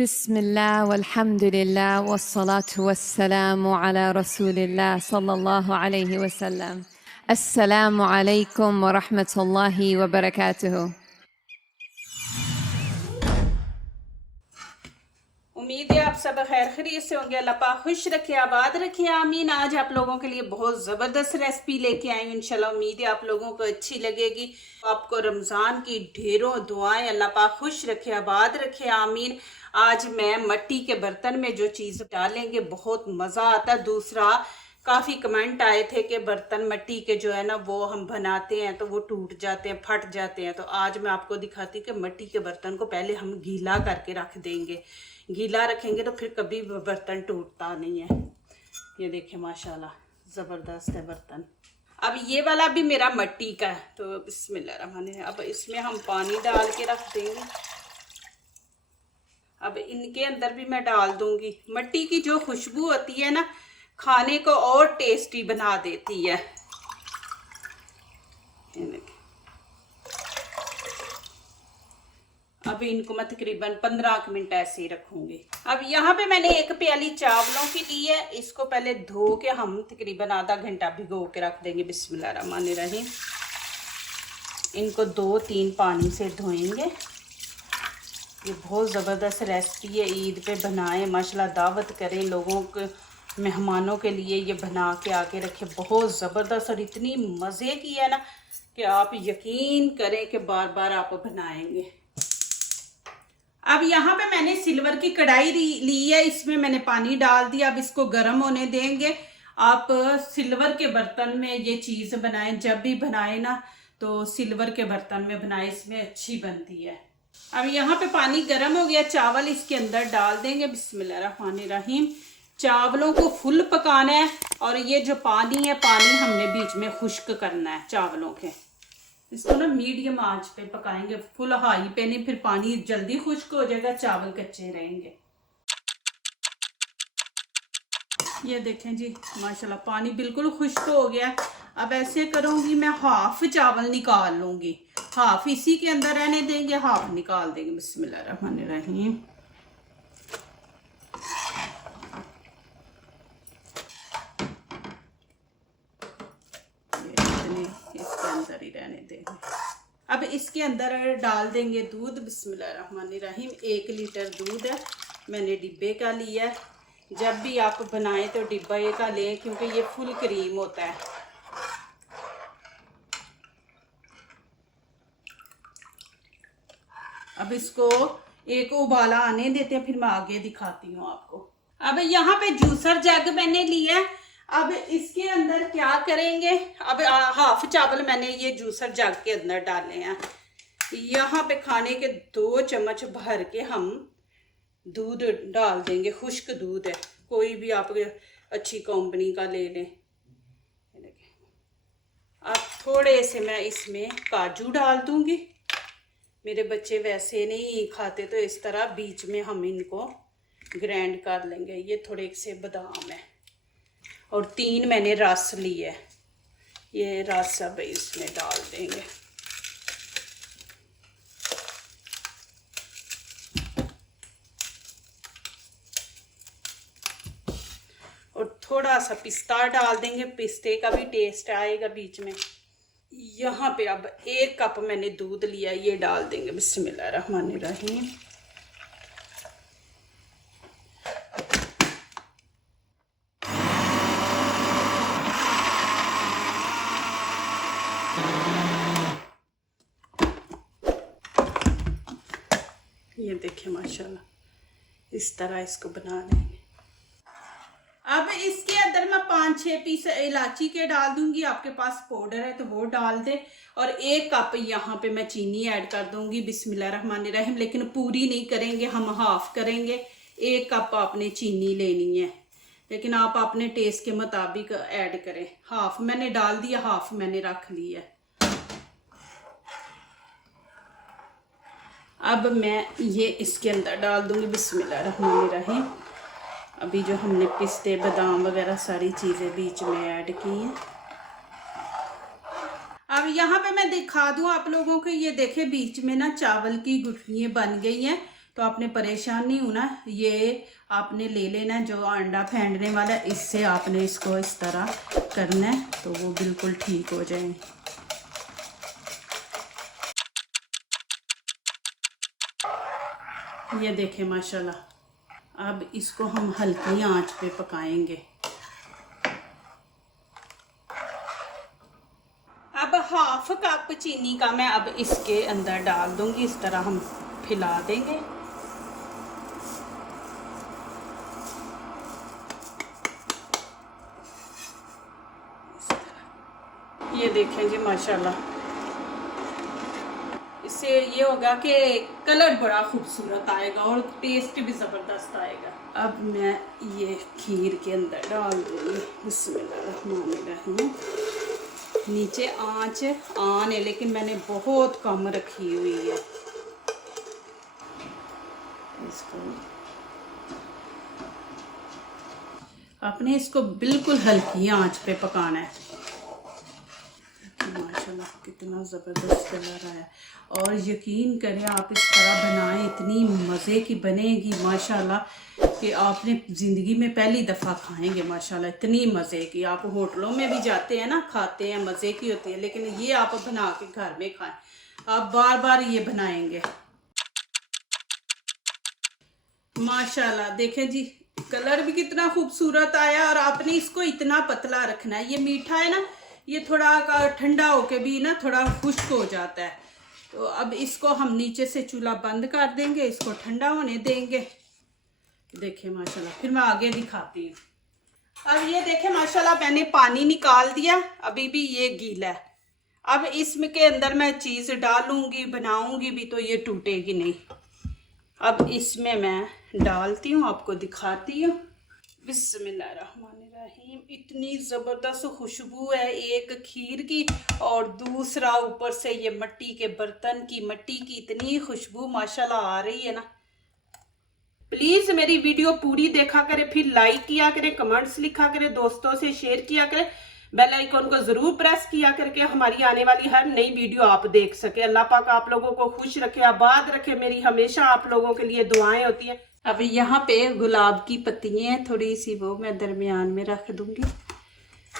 बिस्मिल्लाह वल्हम्दुलिल्लाह वस्सलातु वस्सलामु अला रसूलिल्लाह सल्लल्लाहु अलैहि वसल्लम। अस्सलामु अलैकुम व रहमतुल्लाहि व बरकातुहू। उम्मीद है आप सब खैर खैरियत से होंगे। अल्लाह पाक खुश रखे, आबाद रखे, आमीन। आज आप लोगों के लिए बहुत ज़बरदस्त रेसिपी लेके आई हूँ। इंशाल्लाह उम्मीद है आप लोगों को अच्छी लगेगी। आपको रमज़ान की ढेरों दुआएं, अल्लाह पाक खुश रखे, आबाद रखे, आमीन। आज मैं मिट्टी के बर्तन में जो चीज़ डालेंगे बहुत मज़ा आता है। दूसरा, काफ़ी कमेंट आए थे कि बर्तन मिट्टी के जो है ना वो हम बनाते हैं तो वो टूट जाते हैं, फट जाते हैं। तो आज मैं आपको दिखाती हूँ कि मिट्टी के बर्तन को पहले हम गीला करके रख देंगे। गीला रखेंगे तो फिर कभी बर्तन टूटता नहीं है। ये देखें माशाल्लाह ज़बरदस्त है बर्तन। अब ये वाला भी मेरा मिट्टी का है। तो बिस्मिल्लाहिर्रहमानिर्रहीम। अब इसमें हम पानी डाल के रख देंगे। अब इनके अंदर भी मैं डाल दूंगी। मिट्टी की जो खुशबू होती है ना, खाने को और टेस्टी बना देती है। अब इनको मैं तकरीबन 15 मिनट ऐसे ही रखूंगी। अब यहाँ पे मैंने एक प्याली चावलों की ली है। इसको पहले धो के हम तकरीबन आधा घंटा भिगो के रख देंगे। बिस्मिल्लाहिर्रहमानिर्रहीम। इनको 2-3 पानी से धोएंगे। ये बहुत ज़बरदस्त रेसिपी है। ईद पे बनाएं, माशाल्लाह दावत करें लोगों को, मेहमानों के लिए ये बना के आके रखें। बहुत ज़बरदस्त और इतनी मज़े की है ना कि आप यकीन करें कि बार बार आप बनाएंगे। अब यहाँ पे मैंने सिल्वर की कढ़ाई ली है। इसमें मैंने पानी डाल दिया। अब इसको गर्म होने देंगे। आप सिल्वर के बर्तन में ये चीज़ बनाएं, जब भी बनाएं ना तो सिल्वर के बर्तन में बनाएं, इसमें अच्छी बनती है। अब यहाँ पे पानी गर्म हो गया। चावल इसके अंदर डाल देंगे। बिस्मिल्लाहिर्रहमानिर्रहीम। चावलों को फुल पकाना है और ये जो पानी है, पानी हमने बीच में खुश्क करना है चावलों के। इसको ना मीडियम आंच पे पकाएंगे, फुल हाई पे नहीं, फिर पानी जल्दी खुश्क हो जाएगा, चावल कच्चे रहेंगे। ये देखें जी माशाल्लाह पानी बिल्कुल खुश्क हो गया। अब ऐसे करूंगी, मैं हाफ चावल निकाल लूंगी, हाफ इसी के अंदर रहने देंगे, हाफ निकाल देंगे। बिस्मिल्लाहिर्रहमानिर्रहीम। इसके अंदर ही रहने देंगे। अब इसके अंदर डाल देंगे दूध। बिस्मिल्लाहिर्रहमानिर्रहीम। 1 लीटर दूध है, मैंने डिब्बे का लिया है। जब भी आप बनाएं तो डिब्बे का लें क्योंकि ये फुल क्रीम होता है। अब इसको एक उबाला आने देते हैं, फिर मैं आगे दिखाती हूँ आपको। अब यहाँ पे जूसर जग मैंने लिया है। अब इसके अंदर क्या करेंगे, अब हाफ चावल मैंने ये जूसर जग के अंदर डाले हैं। यहाँ पे खाने के 2 चम्मच भर के हम दूध डाल देंगे। खुश्क दूध है, कोई भी आप अच्छी कंपनी का ले लें। अब थोड़े से मैं इसमें काजू डाल दूंगी। मेरे बच्चे वैसे नहीं खाते तो इस तरह बीच में हम इनको ग्राइंड कर लेंगे। ये थोड़े से बादाम है और 3 मैंने रस लिए है। ये रस अब इसमें डाल देंगे। और थोड़ा सा पिस्ता डाल देंगे, पिस्ते का भी टेस्ट आएगा बीच में। यहाँ पे अब 1 कप मैंने दूध लिया, ये डाल देंगे। बिस्मिल्लाहिर्रहमानिर्रहीम। ये देखिए माशाल्लाह इस तरह इसको बना लेंगे। अब इसके अंदर मैं 5-6 पीस इलायची के डाल दूंगी। आपके पास पाउडर है तो वो डाल दे। और 1 कप यहाँ पे मैं चीनी ऐड कर दूंगी। बिस्मिल्लाहिर्रहमानिर्रहीम। लेकिन पूरी नहीं करेंगे, हम हाफ करेंगे। 1 कप आपने चीनी लेनी है, लेकिन आप अपने टेस्ट के मुताबिक ऐड करें। हाफ मैंने डाल दिया, हाफ मैंने रख लिया। अब मैं ये इसके अंदर डाल दूंगी। बिस्मिल्लाहिर्रहमानिर्रहीम। अभी जो हमने पिस्ते बादाम वगैरह सारी चीज़ें बीच में ऐड की हैं। अब यहाँ पे मैं दिखा दूँ आप लोगों को, ये देखे बीच में ना चावल की गुठलियाँ बन गई हैं। तो आपने परेशान नहीं होना, ये आपने ले लेना है जो अंडा फेंटने वाला है, इससे आपने इसको इस तरह करना है तो वो बिल्कुल ठीक हो जाए। ये देखें माशाल्लाह। अब इसको हम हल्की आंच पे पकाएंगे। अब हाफ कप चीनी का मैं अब इसके अंदर डाल दूंगी, इस तरह हम फैला देंगे। ये देखें जी माशाल्लाह, इससे ये होगा कि कलर बड़ा खूबसूरत आएगा और टेस्ट भी ज़बरदस्त आएगा। अब मैं ये खीर के अंदर डाल दूँगी। बिस्मिल्लाहिर्रहमानिर्रहीम। नीचे आंच ऑन है लेकिन मैंने बहुत कम रखी हुई है। इसको आपने इसको बिल्कुल हल्की आंच पे पकाना है। माशाल्लाह कितना ज़बरदस्त कलर आया, और यकीन करें आप इस तरह बनाएं, इतनी मज़े की बनेगी माशाल्लाह कि आपने ज़िंदगी में पहली दफ़ा खाएंगे माशाल्लाह, इतनी मज़े की। आप होटलों में भी जाते हैं ना, खाते हैं, मज़े की होती है, लेकिन ये आप बना के घर में खाएं, आप बार बार ये बनाएंगे माशाल्लाह। देखें जी कलर भी कितना खूबसूरत आया, और आपने इसको इतना पतला रखना है। ये मीठा है ना, ये थोड़ा ठंडा होके भी ना थोड़ा खुश्क हो जाता है। तो अब इसको हम नीचे से चूल्हा बंद कर देंगे, इसको ठंडा होने देंगे। देखें माशाल्लाह, फिर मैं आगे दिखाती हूँ। अब ये देखें माशाल्लाह मैंने पानी निकाल दिया, अभी भी ये गीला है। अब इसमें के अंदर मैं चीज़ डालूंगी, बनाऊंगी भी तो ये टूटेगी नहीं। अब इसमें मैं डालती हूँ, आपको दिखाती हूँ। बिस्मिल्लाहिर्रहमानिर्रहीम। इतनी ज़बरदस्त खुशबू है एक खीर की, और दूसरा ऊपर से ये मिट्टी के बर्तन की, मिट्टी की इतनी खुशबू माशाल्लाह आ रही है ना। प्लीज़ मेरी वीडियो पूरी देखा करें, फिर लाइक किया करें, कमेंट्स लिखा करें, दोस्तों से शेयर किया करें, बेल आइकन को ज़रूर प्रेस किया करके हमारी आने वाली हर नई वीडियो आप देख सके। अल्लाह पाक आप लोगों को खुश रखे, आबाद रखे, मेरी हमेशा आप लोगों के लिए दुआएं होती हैं। अब यहाँ पे गुलाब की पत्तियाँ हैं थोड़ी सी, वो मैं दरमियान में रख दूँगी।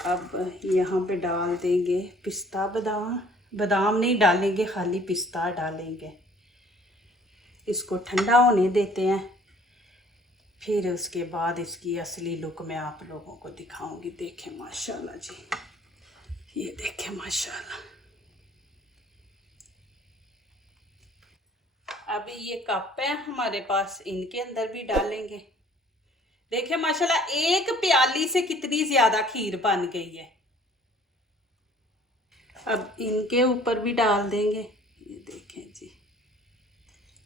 अब यहाँ पे डाल देंगे पिस्ता बादाम, बादाम नहीं डालेंगे, खाली पिस्ता डालेंगे। इसको ठंडा होने देते हैं, फिर उसके बाद इसकी असली लुक मैं आप लोगों को दिखाऊंगी। देखें माशाल्लाह जी, ये देखें माशाल्लाह। अभी ये कप है हमारे पास, इनके अंदर भी डालेंगे। देखें माशाल्लाह एक प्याली से कितनी ज़्यादा खीर बन गई है। अब इनके ऊपर भी डाल देंगे। ये देखें जी,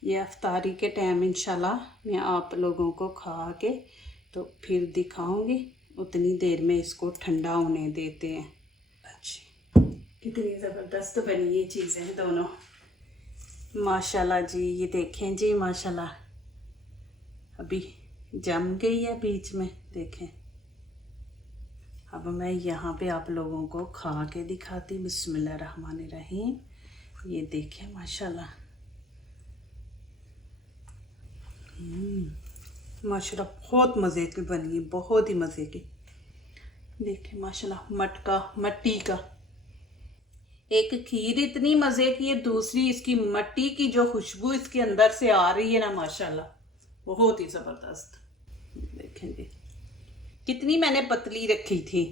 ये अफ्तारी के टाइम इंशाल्लाह मैं आप लोगों को खा के तो फिर दिखाऊंगी। उतनी देर में इसको ठंडा होने देते हैं। अच्छी कितनी ज़बरदस्त बनी ये चीज़ें दोनों माशाल्लाह जी। ये देखें जी माशाल्लाह, अभी जम गई है बीच में, देखें। अब मैं यहाँ पे आप लोगों को खा के दिखाती। बिस्मिल्लाहिर्रहमानिर्रहीम। ये देखें माशाल्लाह, माशाल्लाह बहुत मज़े की बनी है, बहुत ही मज़े की। देखें माशाल्लाह मटका, मिट्टी का एक खीर इतनी मज़े की है, दूसरी इसकी मिट्टी की जो खुशबू इसके अंदर से आ रही है ना माशाल्लाह, बहुत ही ज़बरदस्त। देखें जी कितनी मैंने पतली रखी थी।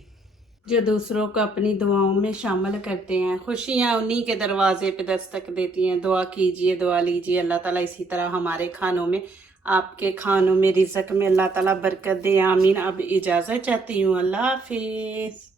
जो दूसरों को अपनी दुआओं में शामिल करते हैं, खुशियाँ उन्हीं के दरवाजे पे दस्तक देती हैं। दुआ कीजिए, दुआ लीजिए, अल्लाह ताला इसी तरह हमारे खानों में, आपके खानों में, रिज़्क़ में अल्लाह ताला बरकत दे, आमीन। अब इजाज़त चाहती हूँ, अल्लाह हाफिज़।